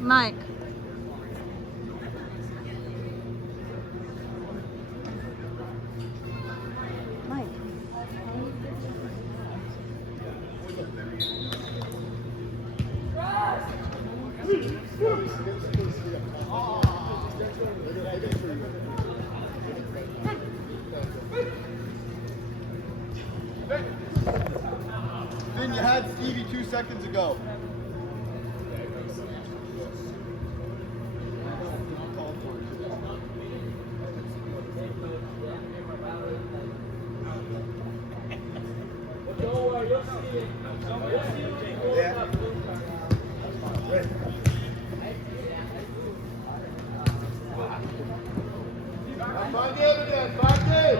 Mike. Mike. Finn, you had Stevie 2 seconds ago. Find it, find it.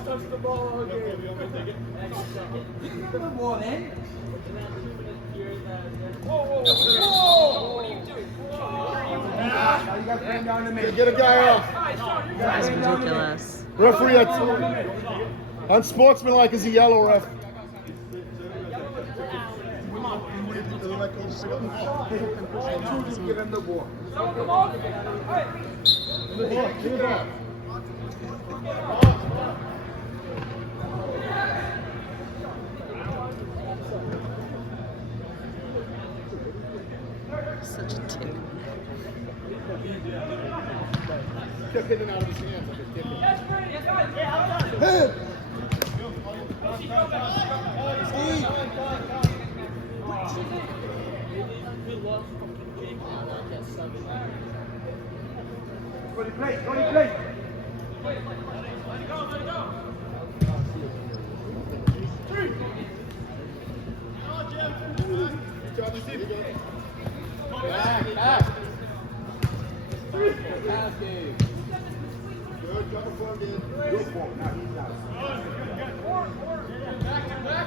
Touch the ball again. Whoa! What are you doing? Now you got to bring down the middle. Get a guy off. That's ridiculous. Referee, unsportsmanlike is a yellow ref. Give him the ball. Come on! Such a tick. Kept hitting out of his hands like a kid. Hey! Go to play, go to play. Back, back. Good double form, dude. Good form. Now he's out. Back.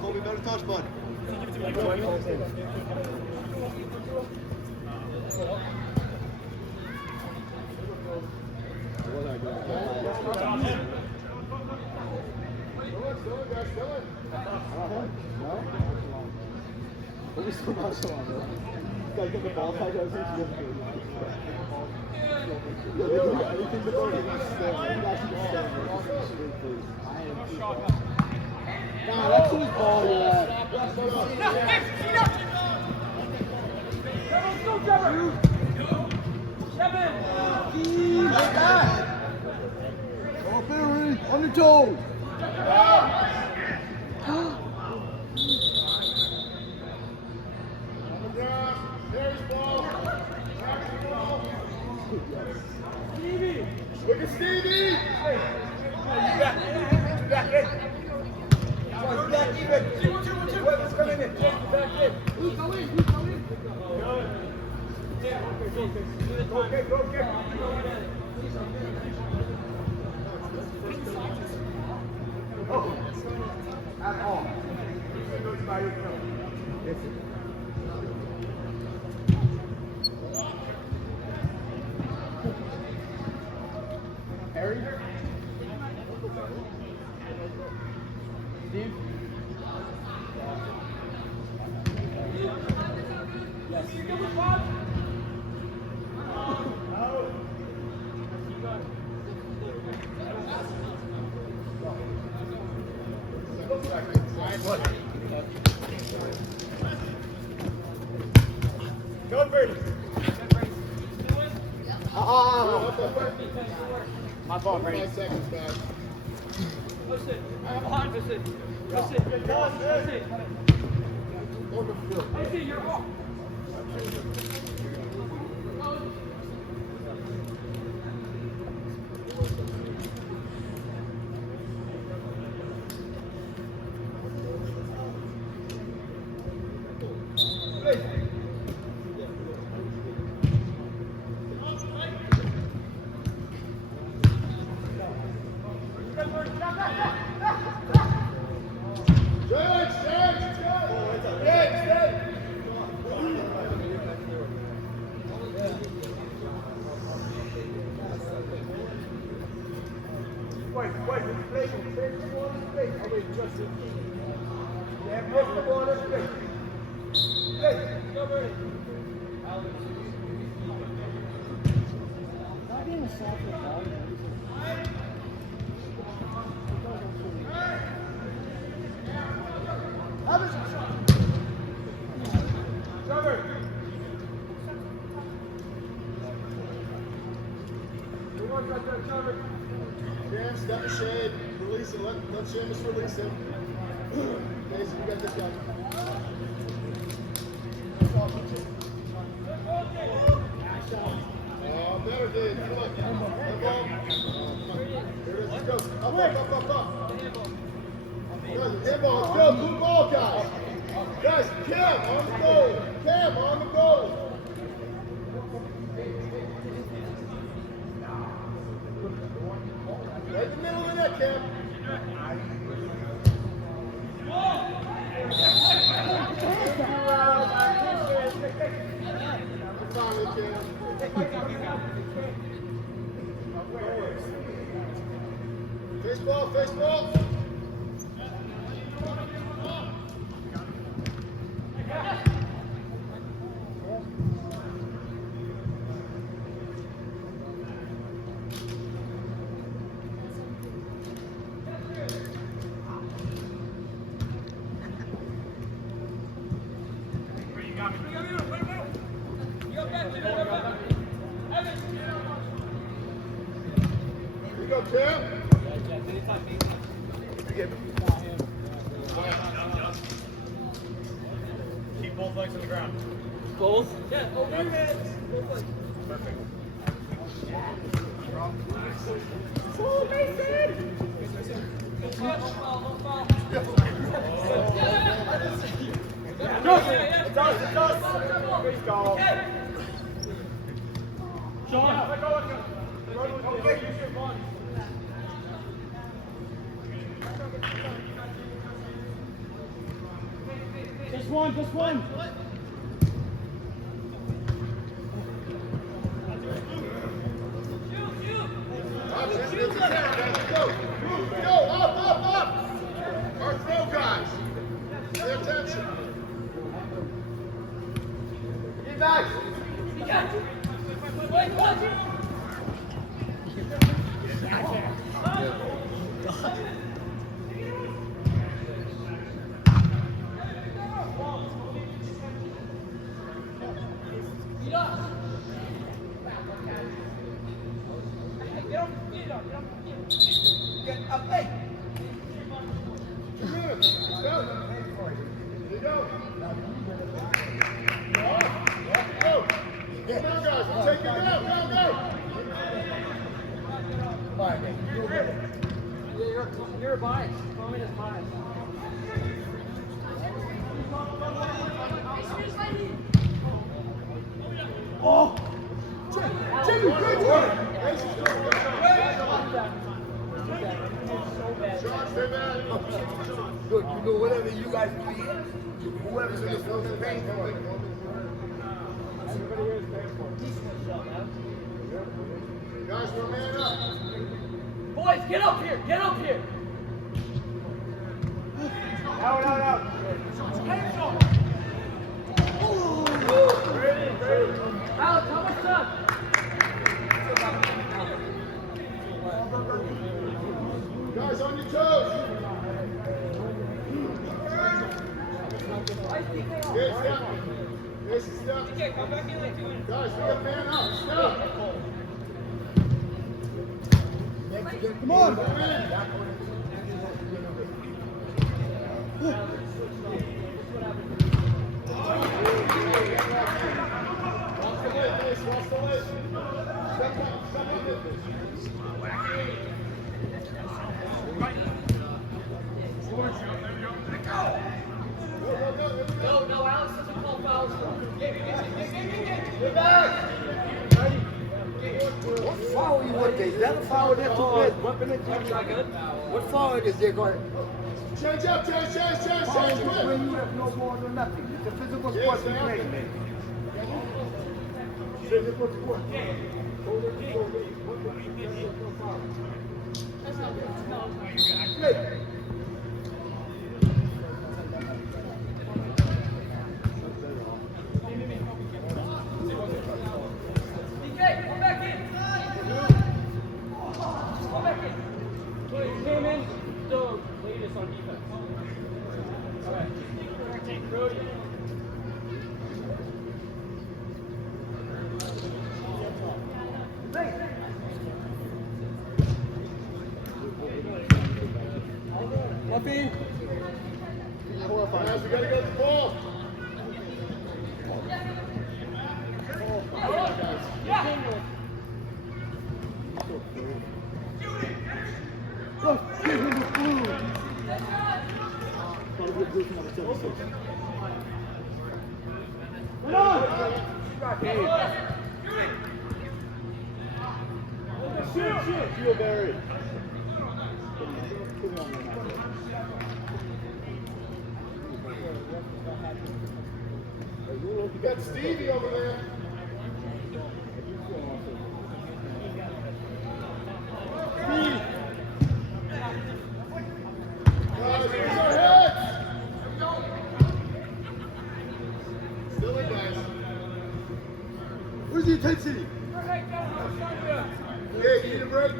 Kobe, better touch, bud. Nah, that's whose ball you're at. Go, Barry, on your toes. Stevie! Look at Stevie! Back in. Back even. Whoever's coming in. Back in. Who's going? Go. Oh. At all. Harry? Steve? Yes. Go, Brady. My fault, Brady. 5 seconds back. Listen. Listen, you're off. Cam, step the shade. Release him. Let Seamus release him. Casey, you got this guy. Oh, better, Dave. Come on. That ball. Here it is. Let's go. Up. Good. Handball. Let's go. Blue ball, guys. Guys, Cam on the goal. Cam on the goal. Right in the middle of the net, Cam. Finally, Cam. Face ball. Here you go, Cam. Keep both legs on the ground. Both? Yeah, over your heads. Both legs. Perfect. Oh, Mason! Don't fall. It's us. Great goal. Sean, Okay, use your body. just one. Go, up. Our throw guys. Pay attention. Get back. You're biased. Comment is biased. Oh! Jimmy, great work! Sean, stay back. Look, you know, whatever you guys believe, whoever's in this room is paying for it. Guys, we're man up. Boys, get up here. Out. Alex, how much time? Guys, on your toes. Good step. Jason, step. Okay, come back in like 2 minutes. Guys, we got man up. Step. Come on! Watch the leg. Step up. No, Alex doesn't call fouls. Get back. What foul you want there? Is that a foul that's What foul is there going? Change up, change. Foul is Quick. when you have no more than nothing. It's a physical Yes, sport we man. play, man. Physical sport. Guys, we gotta get the ball. Feel buried. You got Stevie over there. Steve. Guys, use our heads. Still in, guys. Where's the intensity? Okay, you need a break?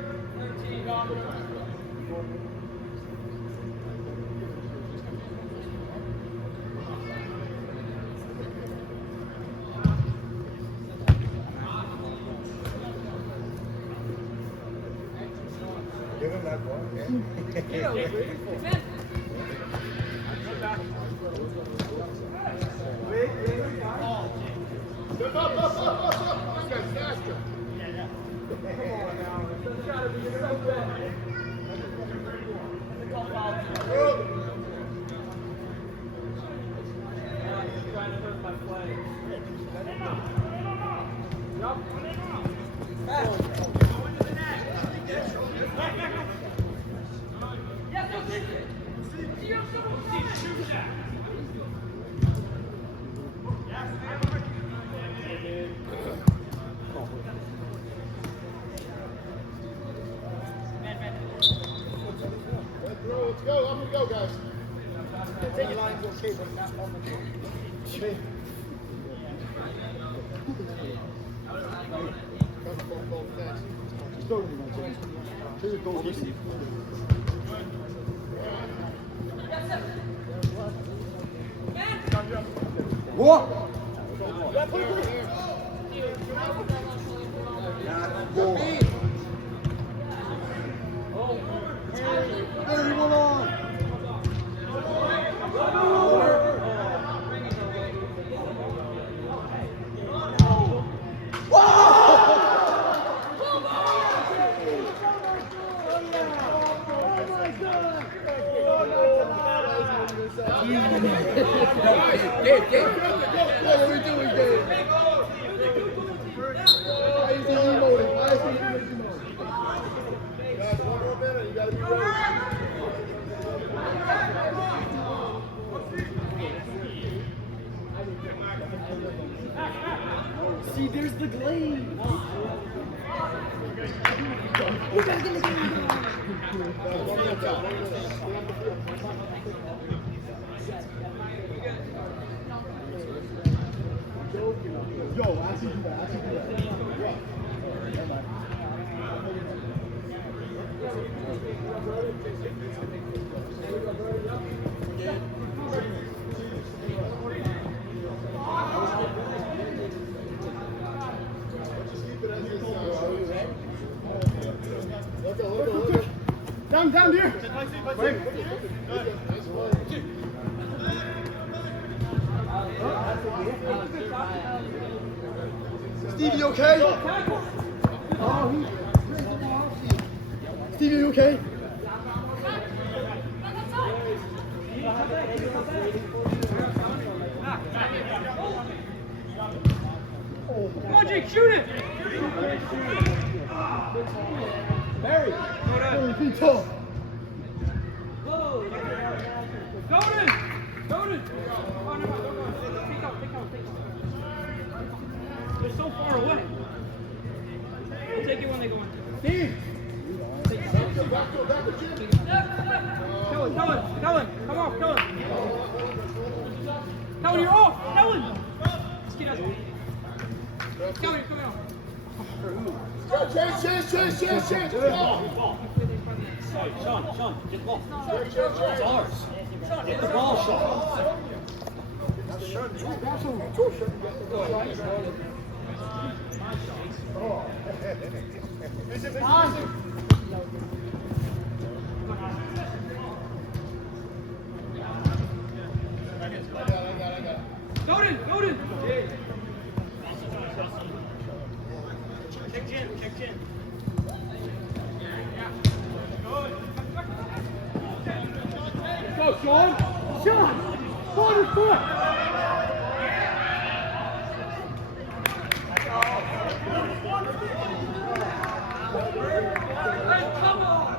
Give him that ball. Step up. This guy's faster. Let's go. Up we go, guys. Take lines okay, but not on the field. What? Everyone on. Dave. What are we doing, Dave? Why is he emoting? Why is he emoting? Guys, one more minute. You gotta be ready. See, there's the glade. Yo, actually do that. Look. Down, dear. Stevie, you okay? Stevie, you okay? Come on, Jake, shoot it! Barry, be tough. Golden! Oh, no. Take out. They're so far away. We'll take it when they go in. Steve! Back to Kellen, come off, Kellen. Kellen, you're off! Kellen! This kid has one. Kellen, you're coming off. Chase. Go. Sean, get the ball. Chase. It's ours. Get the ball, Sean. Yoden! Yoden! Kick Jim, kick Jim. Go, Sean! Sean! Hold his foot! Hey, come on!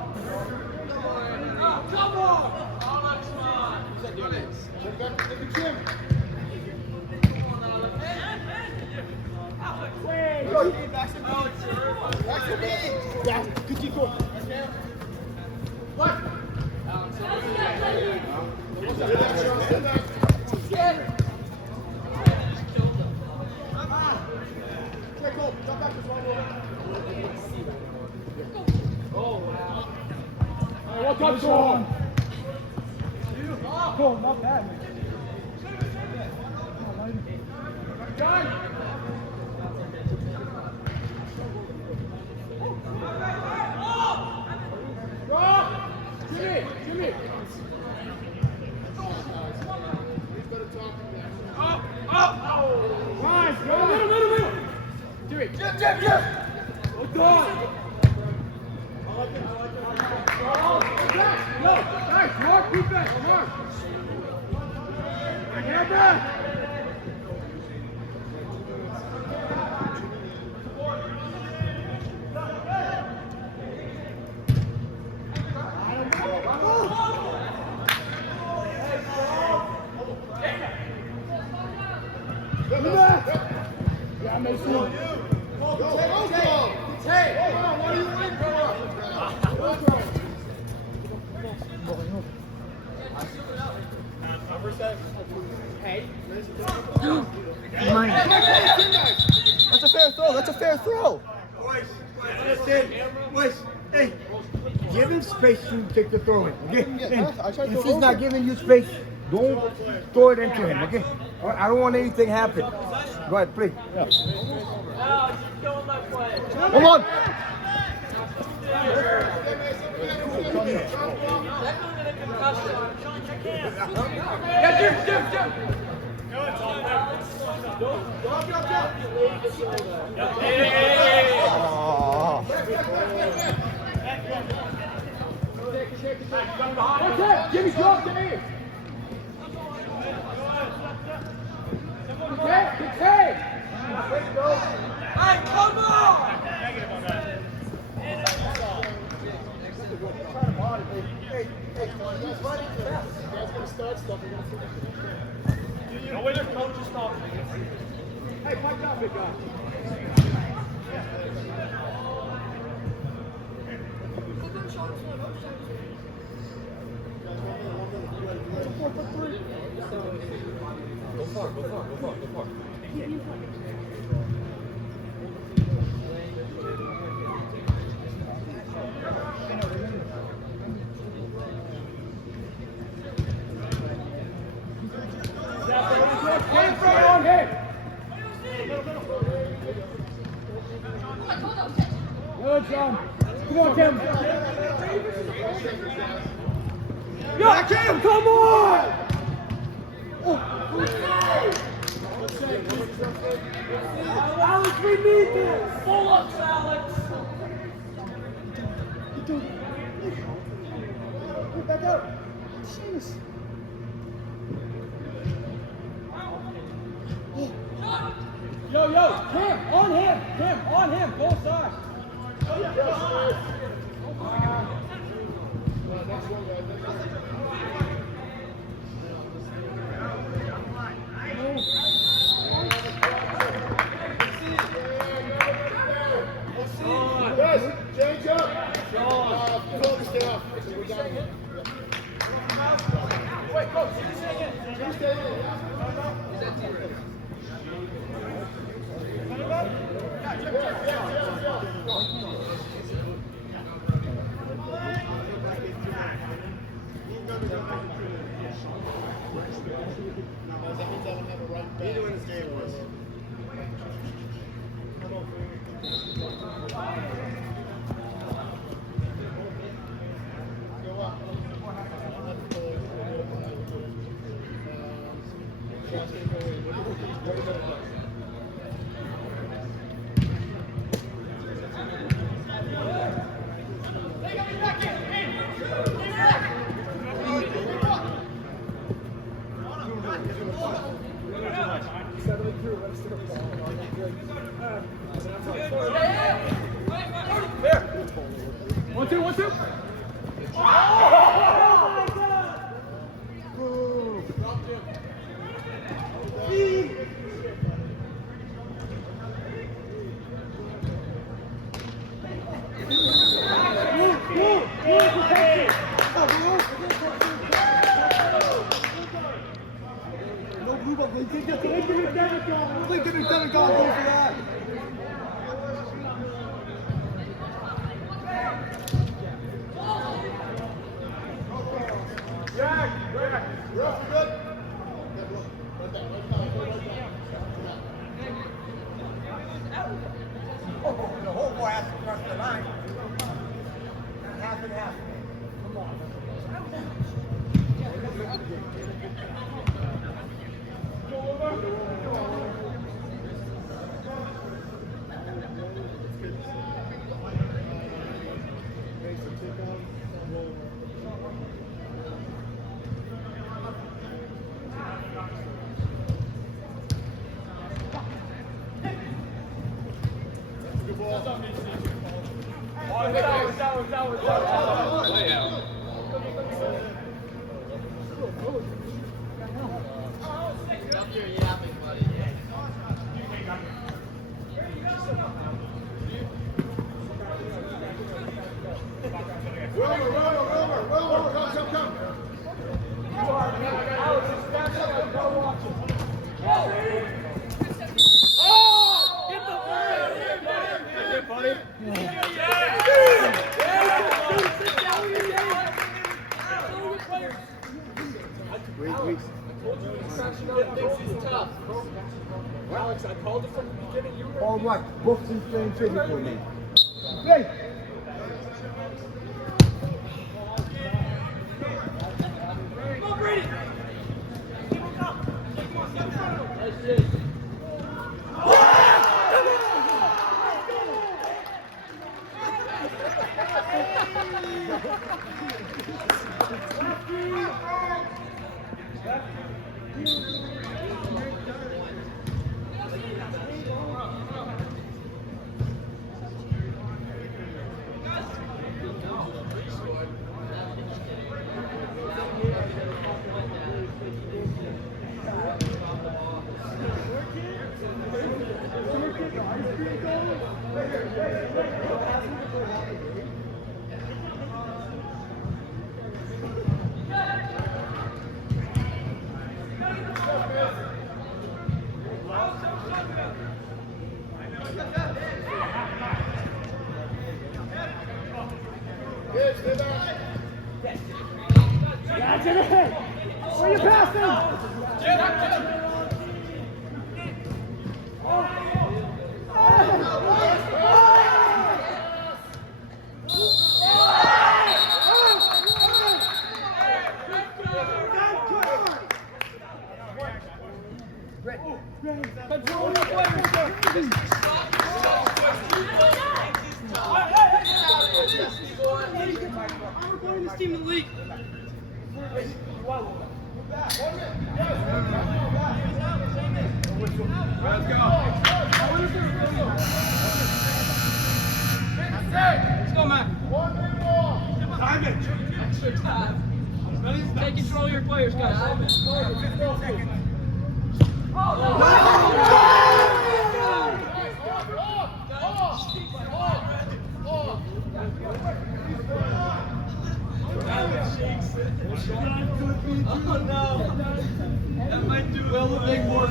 Come on! Well done, Sean! Oh, not bad, man. Jimmy! Jimmy! Nice! Middle! Jimmy! Jim! Well done! Go! Nice! Mark! Defense! Mark! Hand back! Yeah, Mason. Go, Hey! Hold on, what are you waiting for? That's a fair throw. That's a fair throw. Hey, give him space to take the throw in. Okay? And if he's not giving you space, don't throw it into him. Okay? I don't want anything happen. Go ahead, play. Come on. Jim! Okay, Jimmy, go up to me. Okay. Hey, come on! No way their coach is stopping. Hey, fight down, big guy. Go far. On him. Good, John. Come on, Tim. Yeah, Tim, come on! Alex, we need this! Full ups, Alex! Back up! Jeez! Yo, Tim, on him, both sides. Yes, change up. Focus stay off. We got it. Wait, coach, you say again. You stay in. Is that team ready? Go up. One, two, one, two. No blue ball. Give it Devin Gall. Go for that. The whole boy has to cross the line. Half and half. Come on. Alex, I called it from the beginning. You were All right, both teams playing physical now. Play. Where you passing? Control your players. I'm going this team in the league. Let's go. Let's go, Matt. Time it. Extra time. Take control of your players, guys. 15 seconds. Oh no! That might do well a big more.